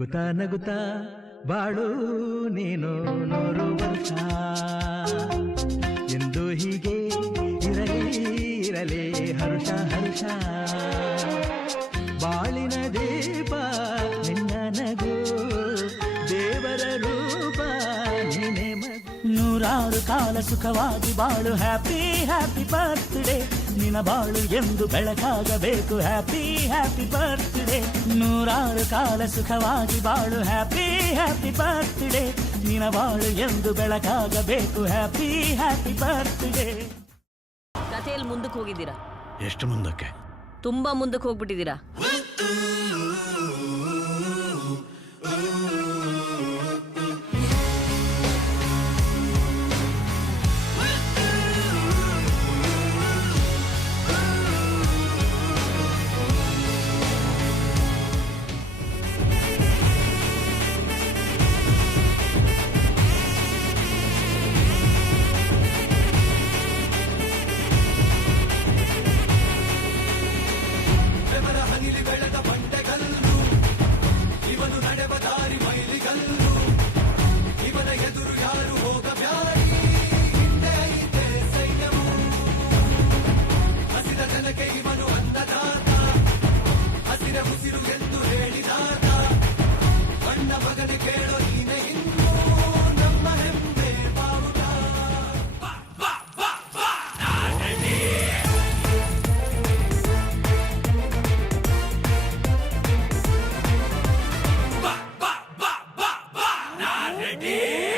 ನಗುತ್ತಾ ನಗುತ್ತಾ ಬಾಳು ನೀನು 100 ವರ್ಷ ಎಂದು ಹೀಗೆ ಇರಲಿ ಇರಲಿ ಹರುಷ ಹರುಷ ಬಾಳಿನ ದೀಪ ನಿನ್ನ ನಗು ದೇವರ ರೂಪ ನೀನೆ ನೂರಾರು ಕಾಲ ಸುಖವಾಗಿ ಬಾಳು ಹ್ಯಾಪಿ ಹ್ಯಾಪಿ ಬರ್ತ್ಡೇ ನಿನ್ನ ಬಾಳು ಎಂದು ಬೆಳಕಾಗಬೇಕು ಹ್ಯಾಪಿ ಹ್ಯಾಪಿ ಬರ್ತ್ಡೇ ನೂರಾರು ಕಾಲ ಸುಖವಾಗಿ ಬಾಳು ಹ್ಯಾಪಿ ಹ್ಯಾಪಿ ಬರ್ತ್ಡೇ ನಿನ್ನ ಬಾಳು ಎಂದು ಬೆಳಕಾಗಬೇಕು ಹ್ಯಾಪಿ ಹ್ಯಾಪಿ ಬರ್ತ್ಡೇ. ಕಥೆಯಲ್ಲಿ ಮುಂದಕ್ಕೆ ಹೋಗಿದ್ದೀರಾ? ಎಷ್ಟು ಮುಂದಕ್ಕೆ? ತುಂಬಾ ಮುಂದಕ್ಕೆ ಹೋಗ್ಬಿಟ್ಟಿದ್ದೀರಾ. Yeah.